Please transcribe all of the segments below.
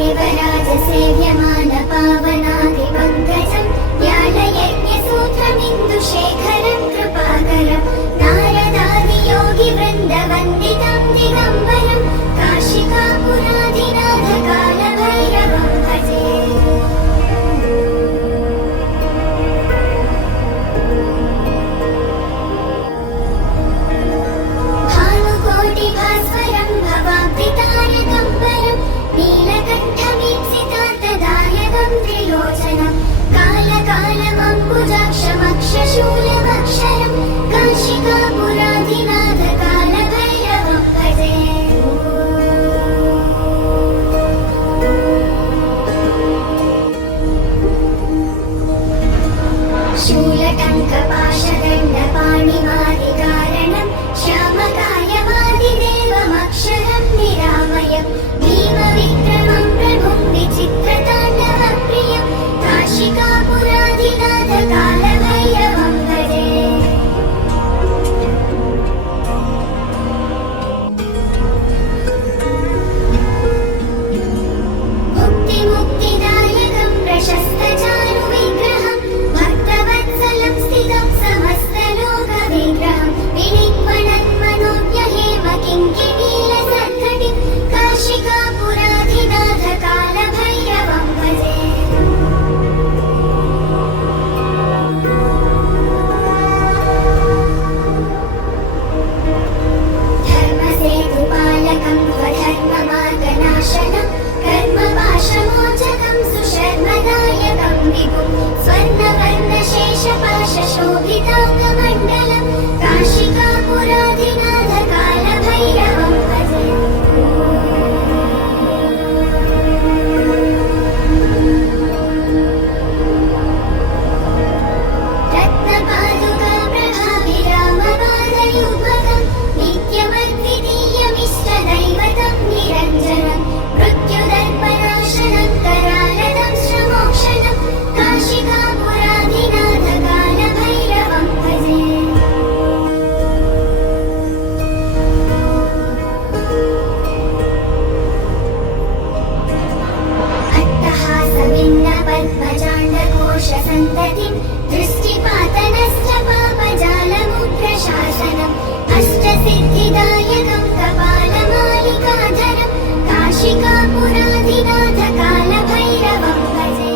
देवराजसेव्यमान पावनादिपङ्कजं व्यालयज्ञसूत्रमिन्दुशेखरं कृपाकरं नारदादियोगिवृन्दवन्दितं दिगम्बरं काशिकापुराधिनाथकालभैरवं भजे। भानुकोटिभास्वरं भवाब्धितारकम्बरं नीलकण्ठमीप्सितार्थदायकं त्रिलोचनं कालकालमम्बुजाक्षमक्षशूलमक्षरं काशिकापुराधिनाथकालभैरवं भजे। शूलटङ्कपाशदण्डपाणिमादिकारणं श्यामकायमादिदेवमक्षरं निरामयं भीमविक्रमं प्रभुं विचित्रताण्डवप्रियं काशिकापुराधिनाथकालभैरवं भजे। भुक्तिमुक्तिदायकं प्रशस्तचारुविग्रहं भक्तवत्सलं स्थितं समस्तलोकविग्रहं विनिक्वणन्मनोज्ञहेमकिङ्किणीलसद्घटिं काशिकापुराधिनाथकालभैरवं भजे। धर्मसेतुपालकं स्वधर्ममार्गनाशनं कर्मपाशमोचकं सुशर्मदायकं विभुं स्वर्णवर्णशेषपाशशोभिताङ्गमण्डलं काशिकापुराधिनाथकालभैरवं भजे। रत्नपादुकाप्रभाविरामपादयुग्मकं नित्यमद्वितीयमिष्टदैवतं निरञ्जनं मृत्युदर्पणाशनं करालदं श्रमोक्षणं काशिकापुराधिनाथकालभैरवं भजे। अट्टहासभिन्नपद्मजाण्डकोशसन्ततिं दृष्टिपातनश्च पापजालमुग्रशासनम् अष्टसिद्धिदायकं कपालमालिकाधरं काशिकापुराधिनाथकालभैरवं भजे।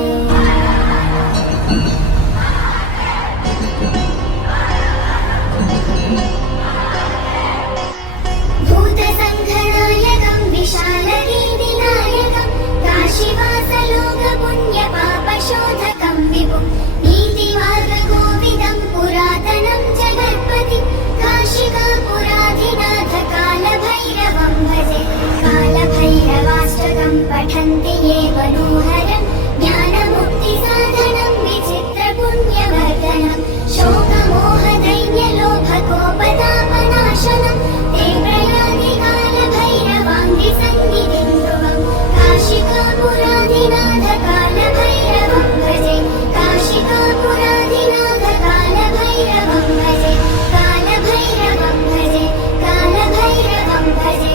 भूतसङ्घनायकं विशालगीतिनायकं काशीवासलोकपुण्यपापशोधकं विभुं नीतिमार्गकोविदं पुरातनं जगत्पतिं काशिकापुराधिनाथकालभैरवं भजे। कालभैरवाष्टकं पठन्ति ये मनोहरं ज्ञानमुक्तिसाधनं विचित्रपुण्यवर्धनं शोकमोहदैन्यलोभकोपतापनाशनं ते प्रयाधिकालभैरवाङ्घ्रिसन्निधिं ध्रुवं काशिकापुराधिनाथकालभैरवं भजे। काशिकापुराधिनाथकालभैरवं भजे। कालभैरवं भजे। कालभैरवं भजे।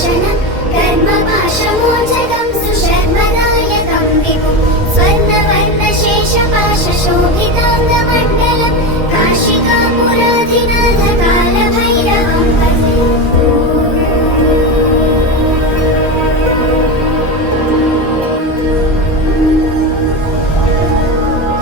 नाशनं कर्मपाशमोचकं सुशर्मदायकं विभुं स्वर्णवर्णशेषपाशशोभिताङ्गमण्डलं काशिकापुराधिनाथकालभैरवं भजे।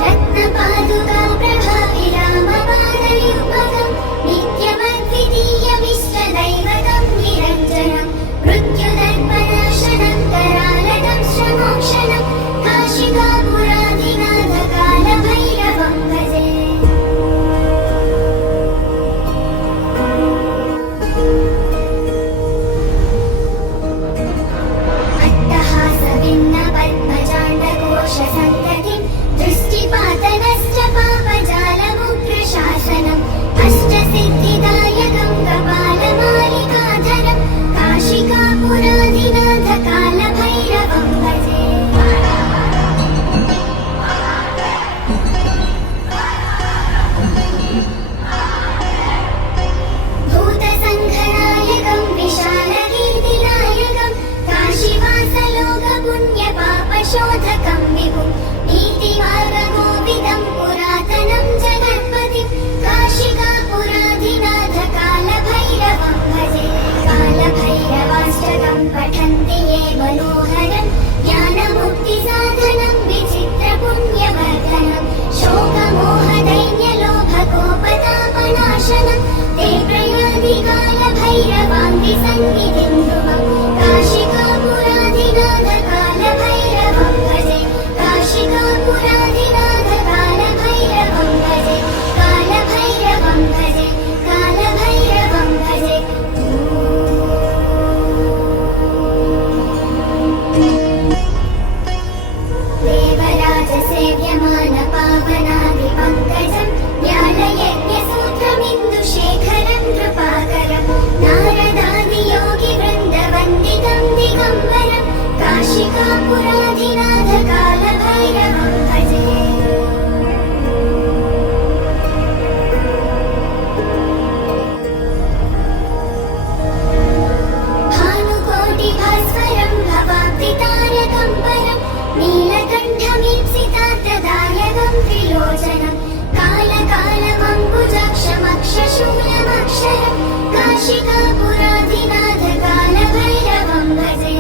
रत्नपादुकाप्रभाविरामपादयुग्मकं नित्यमद्वितीयमिष्टदैवतं निरञ्जनं मृत्युदर्पणाशनं करालदं श्रमोक्षणं काशिकापुराधिनाथकालभैरवं भजे। अट्टहासभिन्नपद्मजाण्डकोशसन्ततिं दृष्टिपातनश्च पापजालमुग्रशासनम् अष्टसिद्धिदायकं कपालमालिकाधरं काशिकापुराधिनाथकालभैरवं भजे। भूतसङ्घनायकं विशालकीर्तिदायकं काशीवासलोकपुण्यपापशोधकं विभुं नीतिमार्गगोविदं पुरातनं जगत्पतिं काशिकापुराधिनाथकालभैरवं भजे। कालभैरवाष्टकं पठन्ति ये मनोहरं ज्ञानमुक्तिसाधनं विचित्रपुण्यवर्धनं शोकमोहदैन्यलोभकोपतापनाशनं ते प्रयान्ति कालभैरवाङ्गिसन्निधिं ध्रुवं काशिकापुराधिनाथकालभैरवं भजे। काशिकापुराधिनाथकालभैरवं भजे। कालभैरवं भजे। कालभैरवं भजे। देवराजसेव्यमानपावनादिपङ्कजं ज्ञानयज्ञसूत्रमिन्दुशेखरं कृपाकरं नारदादियोगिवृन्दवन्दितं दिगम्बरं काशिकापुराधिनाथकालभैरवं भजे। भानुकोटिभास्वरं भवाब्धितारकं परं नीलकण्ठमीप्सितार्थदायकं त्रिलोचनं कालकालमम्बुजाक्षमक्षशूलमक्षरं काशिकापुराधिनाथकालभैरवं भजे।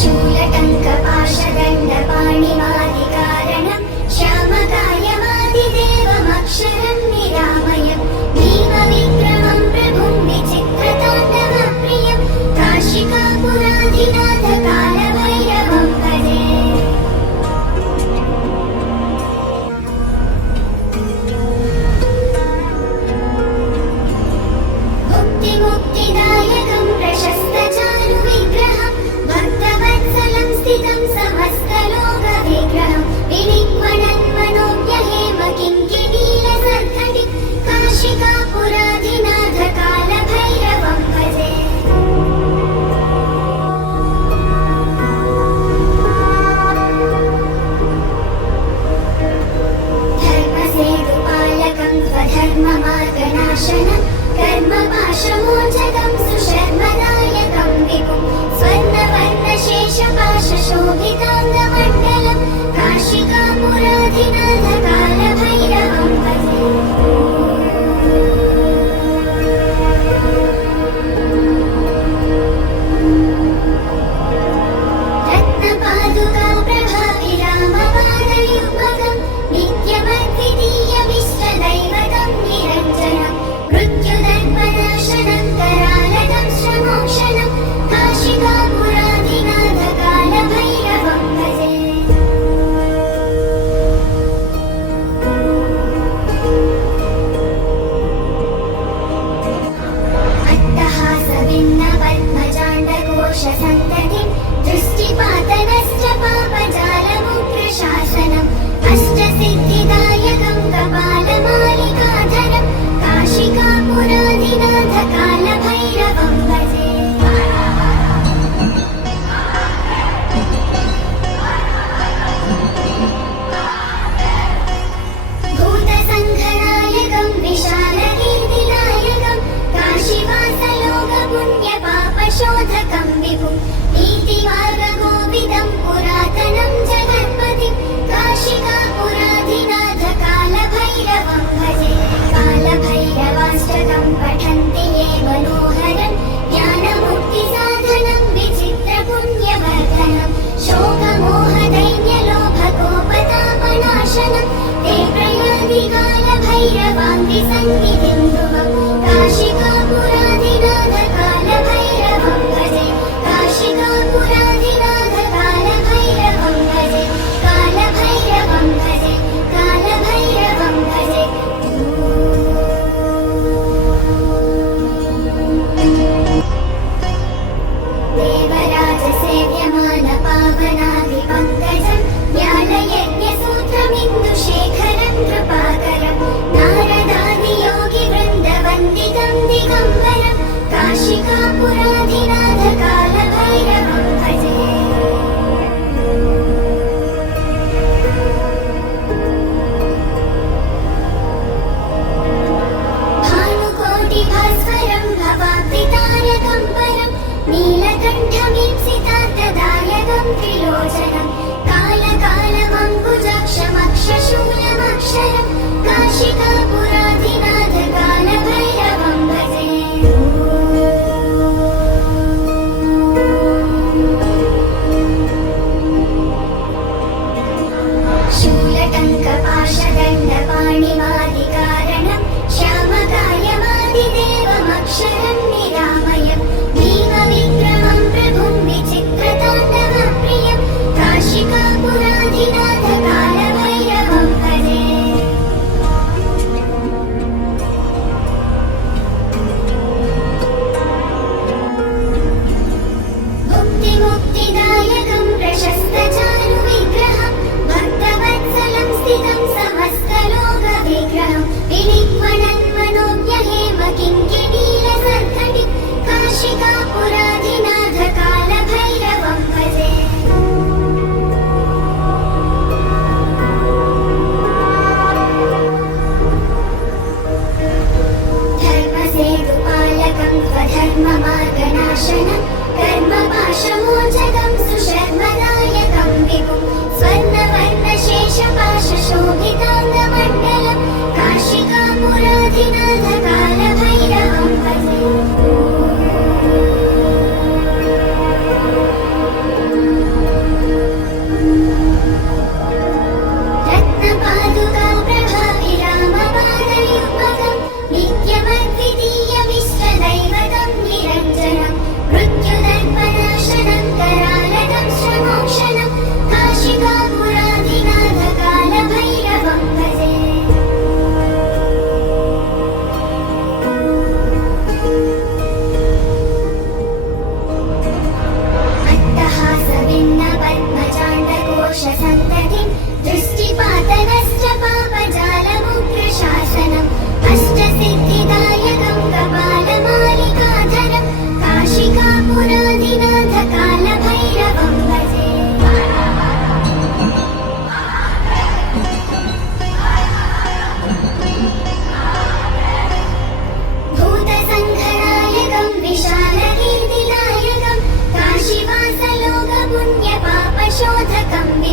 शूलटङ्कपाशदण्डपाणिमादिकारणं श्यामकायमादिदेवमक्षरं निरामयं भीमविक्रमं प्रभुं विचित्रताण्डवप्रियं काशिकापुराधिनाथकालभैरवं भजे।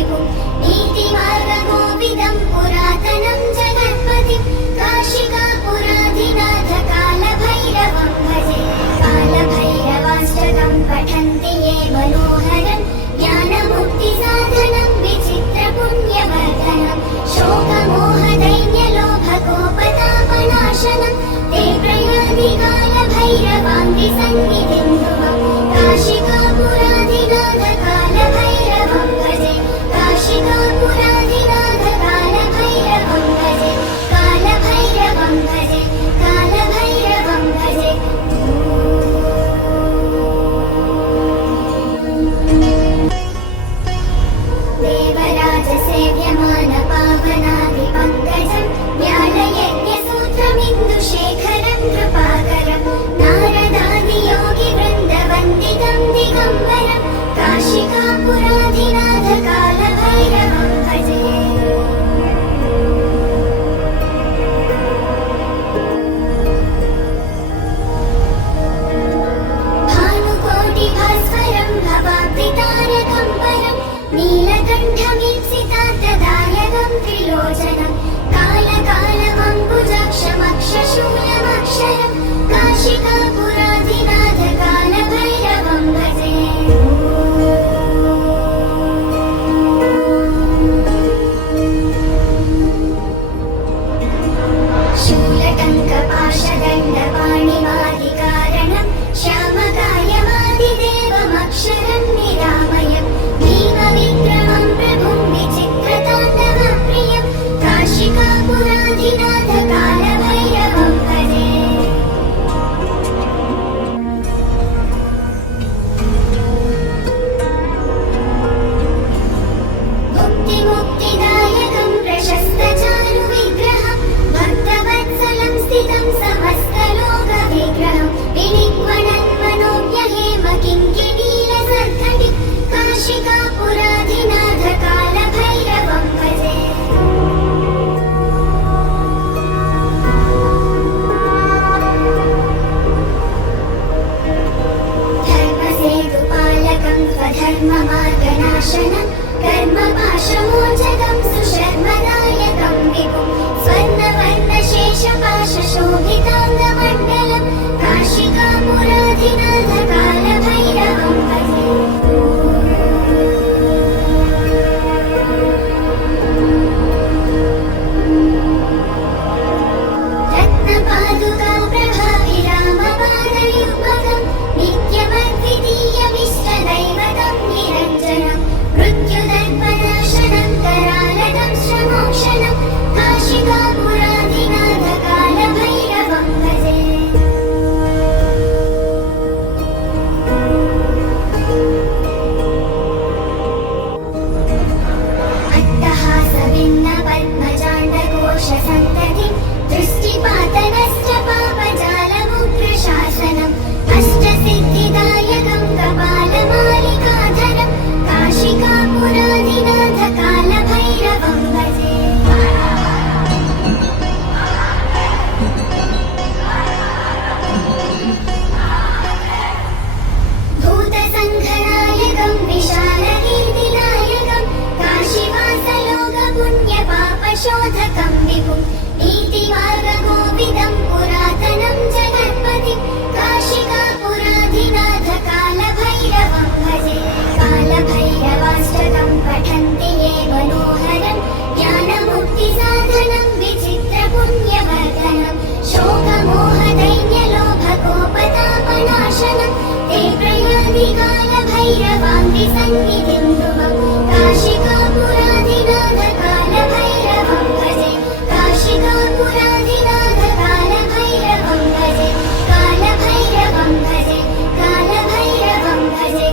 विभुं नीतिमार्गकोविदं पुरातनं जगत्पतिं काशिकापुराधिनाथ कालभैरवं भजे कालभैरवाष्टकं पठन्ति ये मनोहरं ज्ञानमुक्तिसाधनं विचित्रपुण्यवर्धनं शोकमोहदैन्यलोभकोपतापनाशनं ते प्रयान्ति कालभैरवाङ्गिसन्निधिं ध्रुवं काशिकापुराधिनाथ कालभैरवं भजे काशिकापुराधिनाथ कालभैरवं भजे कालभैरवं भजे कालभैरवं भजे देवराजसेव्यमान पावनादिपङ्कजं ज्ञानयज्ञसूत्रमिन्दुशेखरं कृपाकरं नारदादियोगिवृन्दवन्दितं दिगम्बरं काशिकापुराधिनाथ कालभैरवं भजे भानुकोटिभास्वरं भवाब्धितारकं परं नीलकण्ठमीप्सितार्थदायकं त्रिलोचनं कालकालमम्बुजाक्षमक्षशूलमक्षरं काशिकापुराधिनाथ कालभैरवं भजे शूलटङ्कपाशदण्डपाणिमादिकारणं श्यामकायमादिदेवमक्षरं निरामयं भीमविक्रमं प्रभुं विचित्रताण्डवप्रियं काशिकापुराधिनाथ कालभैरवं भजे मुक्तिमुक्तिदायकं प्रशस्तचारुविग्रहं भक्तवत्सलं स्थितं समस्तलोकविग्रहं विनिक्वणन्मनोज्ञहेमकिङ्किणीलसत्कटिं काशिकापुराधिनाथ कालभैरवं भजे धर्मसेतुपालकं स्वधर्ममार्गनाशनं कर्मपाशमोचकं सुशर्मदायकं विभुं स्वर्णवर्णशेषपाशशोभिताङ्गमण्डलं काशिकापुराधिनाथ कालभैरवं भजे रत्नपादुकाप्रभाविरामपादयुग्मकं नित्यमद्वितीयमिष्टदैवतं निरञ्जनं मृत्युदर्पनाशनं करालदं श्रमोक्षणं काशिकापुराधिनाथ कालभैरवं भजे अट्टहासभिन्नपद्मजाण्डकोशसन्ततिं दृष्टिपातनश्च पापजालमुग्रशासनम् अष्टसिद्धिदायकं कपालमालिकाधरं काशिकापुराधिनाथ कालभैरवं भजे भूतसङ्घनायकं विशालकीर्तिदायकं काशीवासलोकपुण्यपापशोधकं विभुं नीतिमार्गकोविदं पुरातनं जगत्पतिं काशिकापुराधिनाथ कालभैरवं भजे कालभैरवाष्टकं पठन्ति ये मनोहरं ज्ञानमुक्तिसाधनं विचित्रपुण्यवर्धनं शोकमोहदैन्यलोभकोपतापनाशनं ते प्रयान्ति कालभैरवाङ्गिसन्निधिं ध्रुवं काशिकापुराधिनाथ कालभैरवं भजे काशिकापुराधिनाथ कालभैरवं भजे कालभैरवं भजे कालभैरवं भजे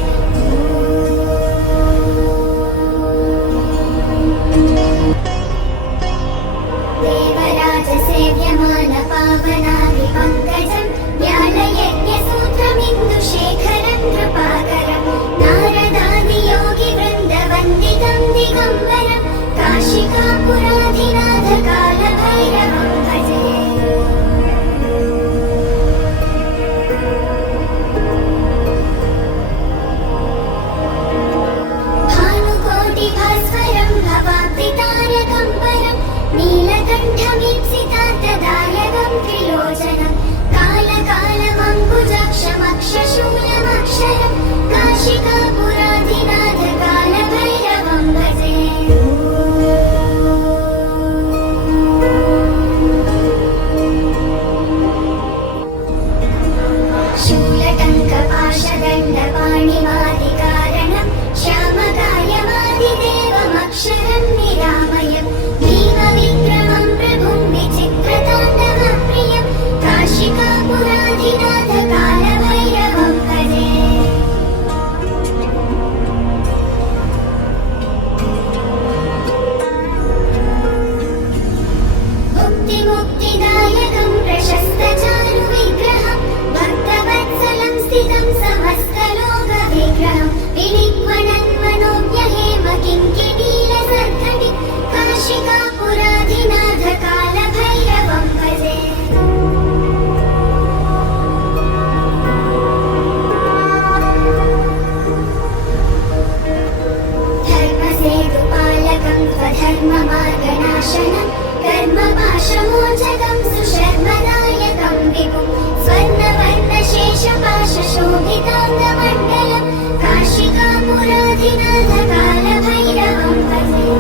देवराजसेव्यमान पावनादिपङ्कजं ज्ञानयज्ञसूत्रमिन्दुशेखरं कृपाकरं नारदादियोगिवृन्दवन्दितं दिगम्बरं काशिकापुराधिनाथ कालभैरवं भजे भानुकोटिभास्वर स्वधर्ममार्गनाशनं कर्मपाशमोचकं सुशर्मदायकं विभुं स्वर्णवर्णशेषपाशशोभिताङ्गमण्डलं काशिकापुराधिनाथकालभैरवं भजे।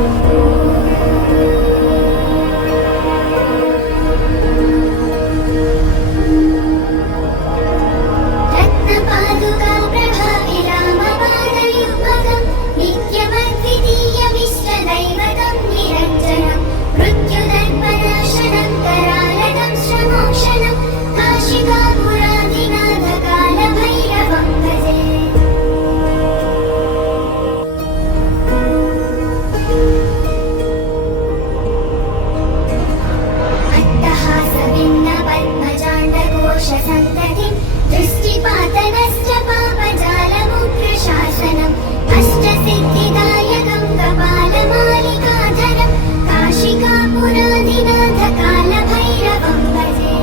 सन्ततिं दृष्टिपातनश्च पापजालमुग्रशासनम् अष्टसिद्धिदायकं कपालमालिकाधरं काशिकापुराधिनाथकालभैरवं भजे।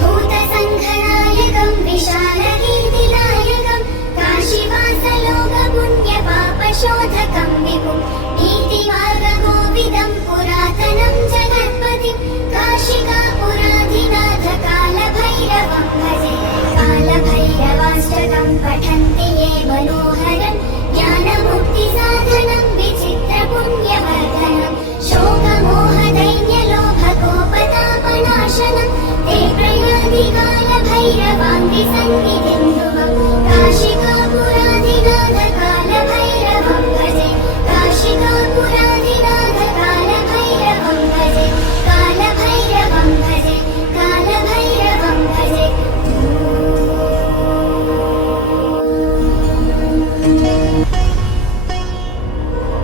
भूतसङ्घनायकं विशालकीर्तिदायकं काशीवासलोकपुण्यपापशोधकं विभुं नीतिमार्गगोविदं पुरातनं जगत्पतिं काशिकापुराधिनाथकालभैरवं भजे। कालभैरवाष्टकं पठन्ति ये मनोहरं ज्ञानमुक्तिसाधनं विचित्रपुण्यवर्धनं शोकमोहदैन्यलोभकोपतापनाशनं ते प्रयान्ति कालभैरवाङ्घ्रिसन्निधिं ध्रुवं काशिकापुराधिनाथकालभैरवं भजे। काशिकापुराधिनाथकालभैरवं भजे। कालभैरवं भजे। कालभैरवं भजे।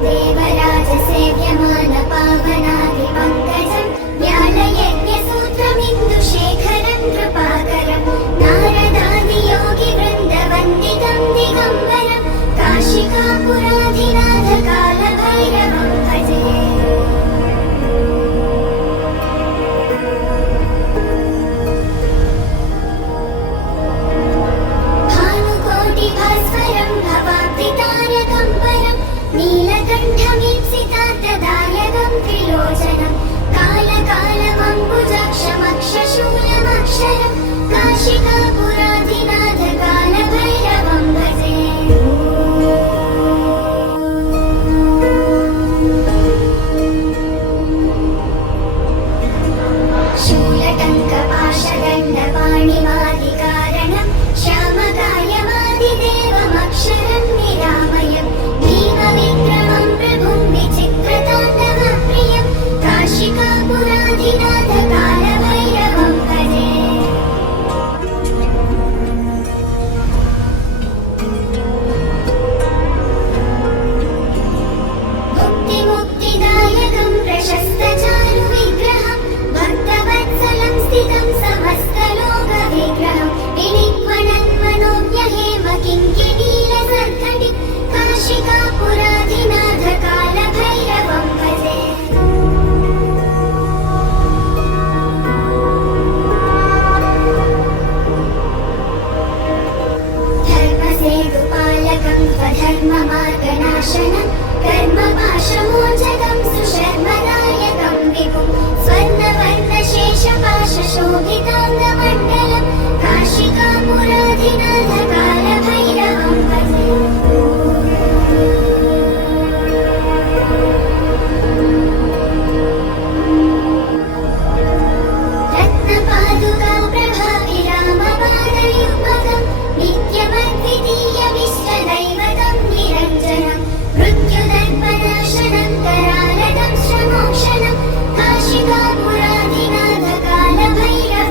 देवराजसेव्यमानपावनादिपङ्कजं ज्ञानयज्ञसूत्रमिन्दुशेखरं कृपाकरं नारदादियोगिवृन्दवन्दितं दिगम्बरं काशिकापुराधिनाथकालभैरवं भजे। भानुकोटिभास्वरं भवाब्धितारकं परं नीलकण्ठमीप्सितार्थदायकं त्रिलोचनं कालकालमम्बुजाक्षमक्षशूलमक्षरं काशिकापुराधिनाथकालभैरवं भजे। शूलटङ्कपाशदण्डपाणिमादिकारणं श्यामकायमादिदेवमक्षरं निरामयं भीमविक्रमं प्रभुं विचित्रताण्डवप्रियं काशिकापुराधिनाथकालभैरवं भजे। भुक्तिमुक्तिदायकं प्रशस्तचारुविग्रहं भक्तवत्सलं स्थितं समस्तलोकविग्रहं विनिक्वणन्मनोज्ञहेमकिङ्किणीलसत्कटिं काशिकापुराधिनाथकालभैरवं भजे। धर्मसेतुपालकं स्वधर्ममार्गनाशनं कर्मपाशमोचकं सुशर्मदायकं विभुं स्वर्णवर्णशेषपाशशोभिताङ्गमण्डलं काशिकापुराधिनाथकालभैरवं भजे। रत्नपादुकाप्रभाविरामपादयुग्मकं नित्यमद्वितीयमिष्टदैवतं निरञ्जनं मृत्युदर्पनाशनं करालदं श्रमोक्षणं काशिकापुराधिनाथकालभैरवं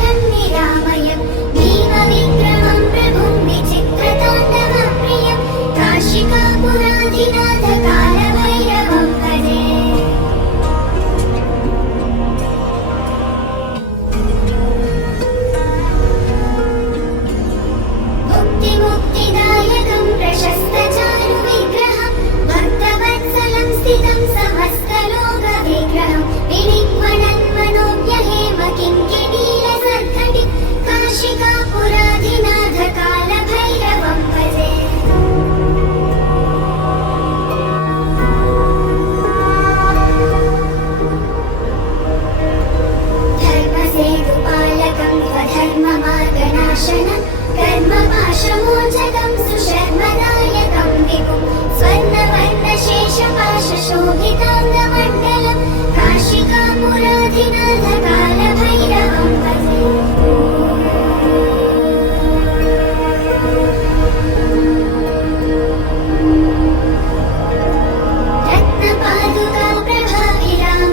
भयङ्करं निरामयं भीमविक्रमं प्रभुं विचित्रताण्डवप्रियं काशिकापुराधिनाथ कालभैरवं भजे। मुक्तिदायकं प्रशस्तचारुविग्रहं भक्तवत्सलं स्थितं समस्तलोकविग्रहं विनिक्वणन्मनोज्ञहेम किङ्किणीलसद्घटिं काशिकापुराधिनाथ कालभैरवं भजे। धर्मसेतुपालकं स्वधर्ममार्गनाशनं कर्मपाशमोचकं सुशर्मदायकं विभुं स्वर्णवर्णशेषपाशशोभिताङ्गमण्डलं काशिकापुराधिनाथ कालभैरवं भजे।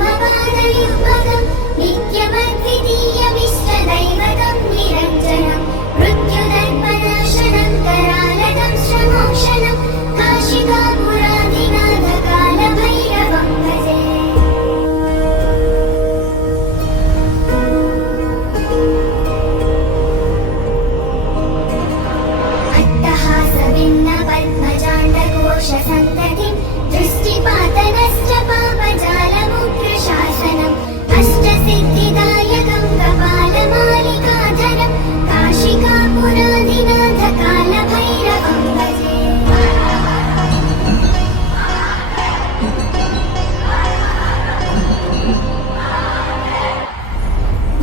रत्नपादुकाप्रभाविरामपादयुग्मकं नित्यमद्वितीयमिष्टदैवतं निरञ्जनं मृत्युदर्पनाशनं करालदं श्रमोक्षणं काशिकापुराधिनाथ कालभैरवं भजे। अट्टहासभिन्नपद्मजाण्डकोशसन्ततिं दृष्टिपातनश्च पापजालमुग्रशासनम् अष्टसिद्धिदायकं कपालमालिकाधरं काशिकापुराधिनाथ कालभैरवं भजे।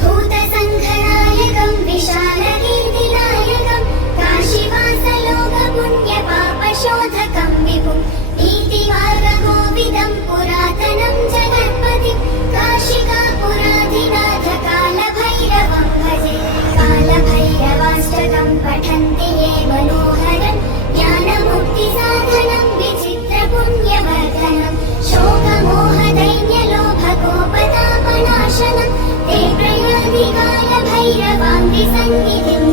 भूतसङ्घनायकं विशालकीर्तिदायकं काशीवासलोकपुण्यपापशोधकं विभुं नीतिमार्गकोविदं पुरातनं जगत्पतिं काशिकापुराधिनाथ कालभैरवं भजे। कालभैरवाष्टकं पठन्ति ये मनोहरं ज्ञानमुक्तिसाधनं विचित्रपुण्यवर्धनं शोकमोहदैन्यलोभकोपतापनाशनं ते प्रयान्ति कालभैरवाङ्घ्रिसन्निधिं